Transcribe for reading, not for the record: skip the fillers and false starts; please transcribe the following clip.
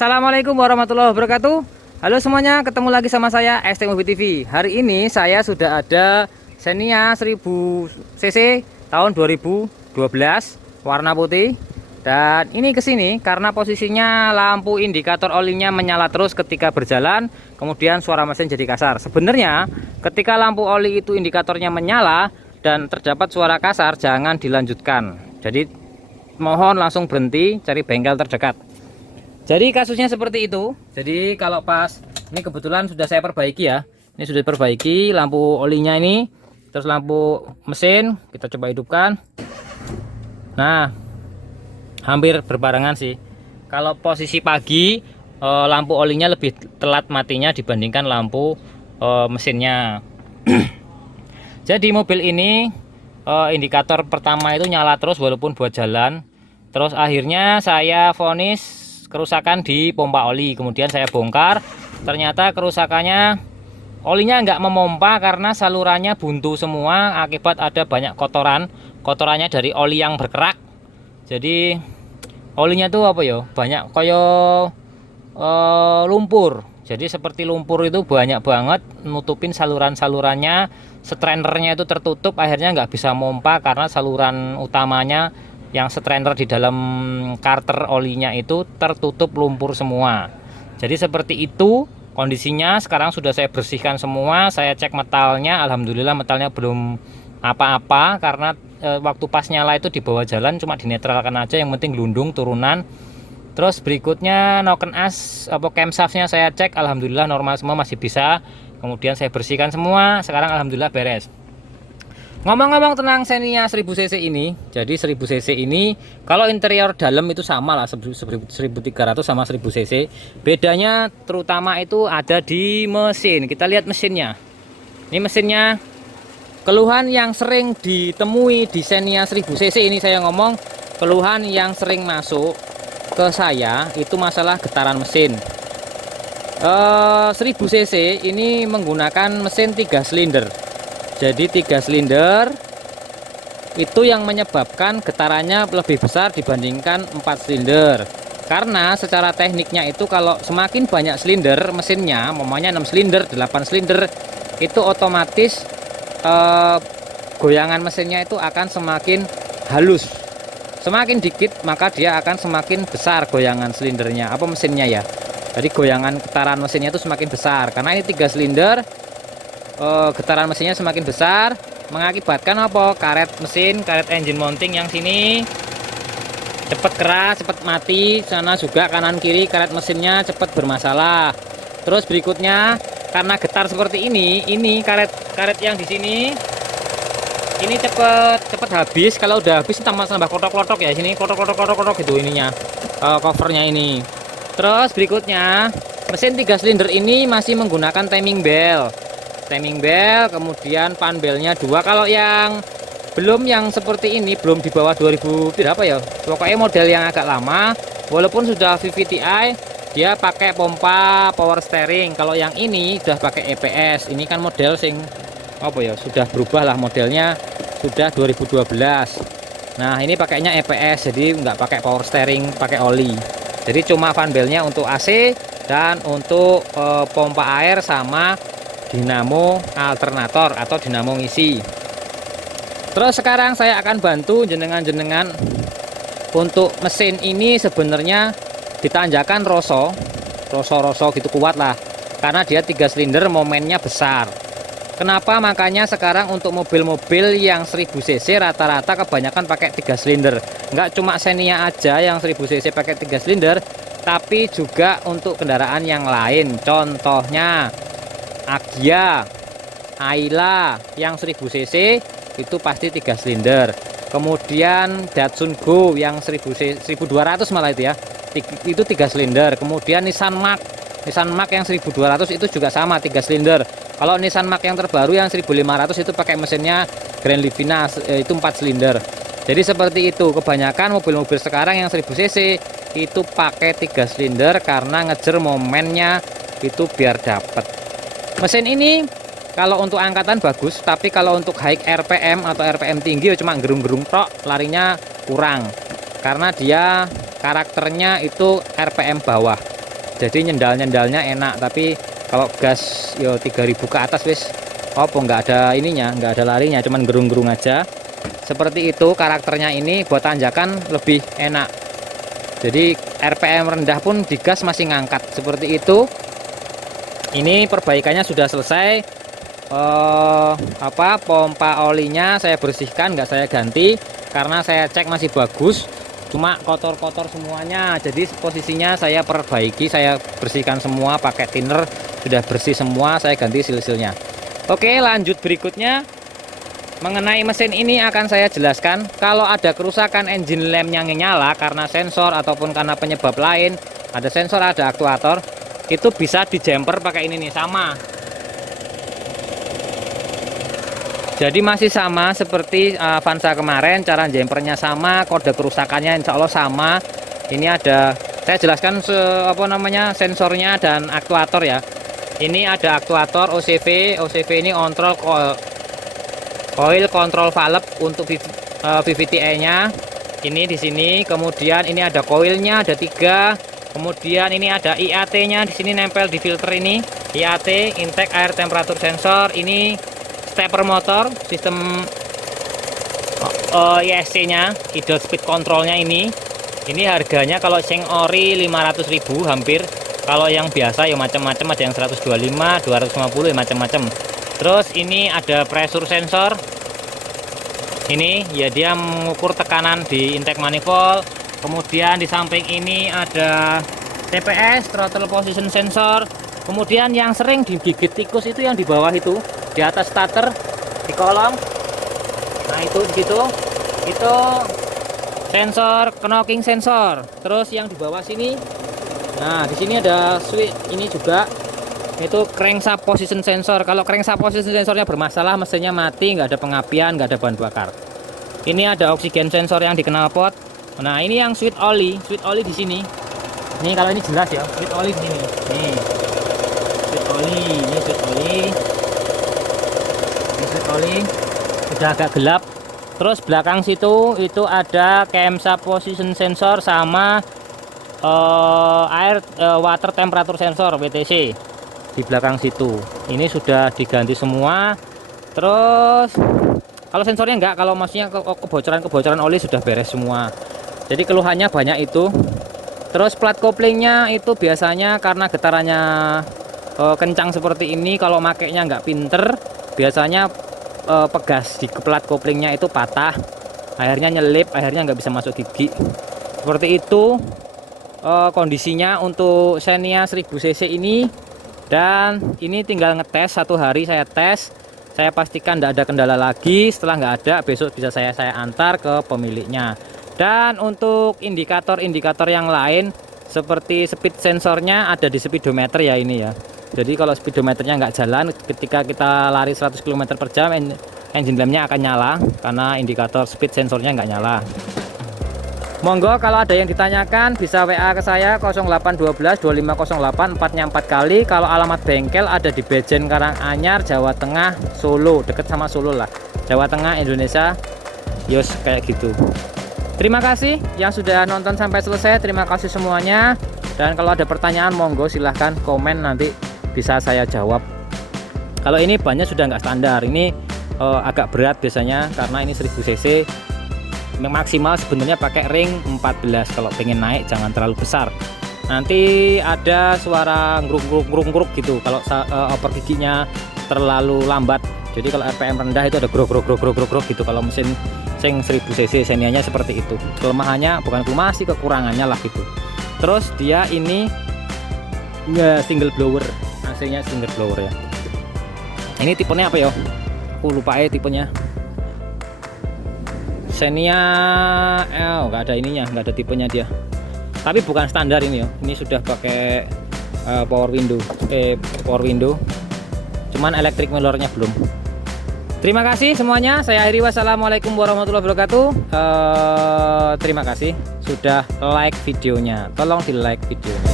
Assalamualaikum warahmatullahi wabarakatuh. Halo semuanya, ketemu lagi sama saya ST Mobil TV. Hari ini saya sudah ada Xenia 1000 cc tahun 2012 warna putih. Dan ini kesini karena posisinya lampu indikator olinya menyala terus ketika berjalan, kemudian suara mesin jadi kasar. Sebenarnya ketika lampu oli itu indikatornya menyala dan terdapat suara kasar, jangan dilanjutkan. Jadi mohon langsung berhenti, cari bengkel terdekat. Jadi kasusnya seperti itu. Jadi kalau pas ini kebetulan sudah saya perbaiki ya. Ini sudah diperbaiki lampu olinya ini. Terus lampu mesin kita coba hidupkan. Nah, hampir berbarengan sih. Kalau posisi pagi lampu olinya lebih telat matinya dibandingkan lampu mesinnya. Jadi mobil ini indikator pertama itu nyala terus walaupun buat jalan. Terus akhirnya saya vonis kerusakan di pompa oli, kemudian saya bongkar, ternyata kerusakannya olinya nggak memompa karena salurannya buntu semua akibat ada banyak kotorannya dari oli yang berkerak. Jadi olinya tuh apa ya, banyak koyo lumpur. Jadi seperti lumpur itu banyak banget nutupin salurannya, strainernya itu tertutup, akhirnya nggak bisa mompa karena saluran utamanya yang strainer di dalam karter olinya itu tertutup lumpur semua. Jadi seperti itu kondisinya. Sekarang sudah saya bersihkan semua, saya cek metalnya, alhamdulillah metalnya belum apa-apa karena waktu pas nyala itu di bawah jalan cuma dinetralkan aja, yang penting gelundung turunan. Terus berikutnya noken as camshaftnya saya cek, alhamdulillah normal semua, masih bisa. Kemudian saya bersihkan semua, sekarang alhamdulillah beres. Ngomong-ngomong tentang Xenia 1000 cc ini, jadi 1000 cc ini kalau interior dalam itu sama lah 1300 sama 1000 cc. Bedanya terutama itu ada di mesin. Kita lihat mesinnya. Ini mesinnya, keluhan yang sering ditemui di Xenia 1000 cc ini, saya ngomong keluhan yang sering masuk ke saya itu masalah getaran mesin. 1000 cc ini menggunakan mesin 3 silinder. Jadi 3 silinder itu yang menyebabkan getarannya lebih besar dibandingkan 4 silinder. Karena secara tekniknya itu kalau semakin banyak silinder mesinnya, umpamanya 6 silinder, 8 silinder, itu otomatis goyangan mesinnya itu akan semakin halus. Semakin dikit maka dia akan semakin besar goyangan silindernya, mesinnya ya. Jadi goyangan getaran mesinnya itu semakin besar. Karena ini 3 silinder, getaran mesinnya semakin besar, mengakibatkan karet mesin, karet engine mounting yang sini cepat keras, cepat mati. Sana juga kanan kiri karet mesinnya cepat bermasalah. Terus berikutnya karena getar seperti ini karet yang di sini ini cepat habis. Kalau udah habis tambah kotok-kotok ya, sini kotok gitu ininya, covernya ini. Terus berikutnya mesin 3 silinder ini masih menggunakan timing bell, kemudian pan belnya 2. Kalau yang belum, yang seperti ini belum di bawah 2000 berapa ya, pokoknya model yang agak lama, walaupun sudah VVTi, dia pakai pompa power steering. Kalau yang ini sudah pakai EPS. Ini kan model sing sudah berubah lah modelnya, sudah 2012. Nah ini pakainya EPS, jadi nggak pakai power steering, pakai oli. Jadi cuma fan belnya untuk AC dan untuk pompa air sama dinamo alternator atau dinamo ngisi. Terus sekarang saya akan bantu jenengan untuk mesin ini. Sebenarnya ditanjakan roso gitu kuat lah, karena dia 3 silinder, momennya besar. Kenapa? Makanya sekarang untuk mobil-mobil yang 1000 cc rata-rata kebanyakan pakai 3 silinder. Enggak cuma Xenia aja yang 1000 cc pakai 3 silinder, tapi juga untuk kendaraan yang lain. Contohnya Agya, Ayla yang 1000 cc itu pasti 3 silinder. Kemudian Datsun Go yang 1200 malah itu ya, itu 3 silinder. Kemudian Nissan Mark yang 1200 itu juga sama 3 silinder. Kalau Nissan Mark yang terbaru yang 1500 itu pakai mesinnya Grand Livina, itu 4 silinder. Jadi seperti itu, kebanyakan mobil-mobil sekarang yang 1000 cc itu pakai 3 silinder karena ngejar momennya itu biar dapat. Mesin ini kalau untuk angkatan bagus, tapi kalau untuk high RPM atau RPM tinggi ya cuma gerung-gerung tok, larinya kurang. Karena dia karakternya itu RPM bawah. jadi nyendalnya enak. Tapi kalau gas yo 3000 ke atas wis apa nggak ada ininya, nggak ada larinya, cuman gerung-gerung aja. Seperti itu karakternya ini, buat tanjakan lebih enak. Jadi RPM rendah pun di gas masih ngangkat seperti itu. Ini perbaikannya sudah selesai. Pompa olinya saya bersihkan, nggak saya ganti karena saya cek masih bagus, cuma kotor-kotor semuanya. Jadi posisinya saya perbaiki, saya bersihkan semua pakai thinner, sudah bersih semua, saya ganti sil-silnya. Oke, lanjut berikutnya mengenai mesin ini akan saya jelaskan. Kalau ada kerusakan engine lampnya nyala karena sensor ataupun karena penyebab lain, ada sensor ada aktuator, itu bisa di jumper pakai ini nih, sama. Jadi masih sama seperti Avanza kemarin, cara jumpernya sama, kode kerusakannya insya Allah sama. Ini ada, saya jelaskan sensornya dan aktuator ya. Ini ada aktuator OCV ini kontrol coil control valve untuk VVT-nya. Ini di sini, kemudian ini ada coilnya, ada 3. Kemudian ini ada IAT-nya di sini nempel di filter ini. IAT intake air temperature sensor. Ini stepper motor, sistem ISC-nya, idle speed controlnya ini. Ini harganya kalau sing ori 500.000 hampir. Kalau yang biasa ya macam-macam, ada yang 125, 250 ya macam-macam. Terus ini ada pressure sensor. Ini ya dia mengukur tekanan di intake manifold. Kemudian di samping ini ada TPS, throttle position sensor. Kemudian yang sering digigit tikus itu yang di bawah itu, di atas starter, di kolong. Nah itu di situ, itu sensor knocking sensor. Terus yang di bawah sini, nah di sini ada switch ini juga, itu crankshaft position sensor. Kalau crankshaft position sensornya bermasalah, mesinnya mati, nggak ada pengapian, nggak ada bahan bakar. Ini ada oksigen sensor yang di knalpot. Nah ini yang switch oli di sini. Ini kalau ini jelas ya, switch oli di sini. Nih, switch oli, ini switch oli. Ini switch oli. Sudah agak gelap. Terus belakang situ itu ada camshaft position sensor sama water temperature sensor WTC di belakang situ. Ini sudah diganti semua. Terus kalau sensornya enggak, kalau maksudnya kebocoran oli sudah beres semua. Jadi keluhannya banyak itu. Terus plat koplingnya itu biasanya karena getarannya kencang seperti ini, kalau makainya nggak pinter, biasanya pegas di plat koplingnya itu patah, akhirnya nyelip, akhirnya nggak bisa masuk gigi. Seperti itu kondisinya untuk Xenia 1000 cc ini. Dan ini tinggal ngetes, 1 hari saya tes, saya pastikan tidak ada kendala lagi. Setelah nggak ada, besok bisa saya antar ke pemiliknya. Dan untuk indikator-indikator yang lain seperti speed sensornya ada di speedometer ya ini ya. Jadi kalau speedometernya nggak jalan, ketika kita lari 100 km per jam, engine lampnya akan nyala karena indikator speed sensornya nggak nyala. Monggo kalau ada yang ditanyakan bisa WA ke saya 0812 2508 4-nya 4 kali. Kalau alamat bengkel ada di Bejen Karanganyar, Jawa Tengah, Solo, deket sama Solo lah, Jawa Tengah, Indonesia. Yos kayak gitu. Terima kasih yang sudah nonton sampai selesai. Terima kasih semuanya. Dan kalau ada pertanyaan monggo silahkan komen, nanti bisa saya jawab. Kalau ini bannya sudah nggak standar, ini agak berat biasanya karena ini 1000 cc. Maksimal sebenarnya pakai ring 14. Kalau pengen naik jangan terlalu besar, nanti ada suara ngruk gitu kalau oper giginya terlalu lambat. Jadi kalau RPM rendah itu ada grok gitu. Kalau mesin sing 1000 cc Xenia-nya seperti itu. Kelemahannya bukan kelemahan sih, kekurangannya lah gitu. Terus dia ini nggak single blower, aslinya single blower ya. Ini tipenya apa ya? Aku lupa ya tipenya. Xenia nggak ada ininya, nggak ada tipenya dia. Tapi bukan standar ini ya. Ini sudah pakai power window. Cuman electric mirrornya belum. Terima kasih semuanya. Saya akhiri, wassalamualaikum warahmatullahi wabarakatuh. Terima kasih sudah like videonya. Tolong di like videonya.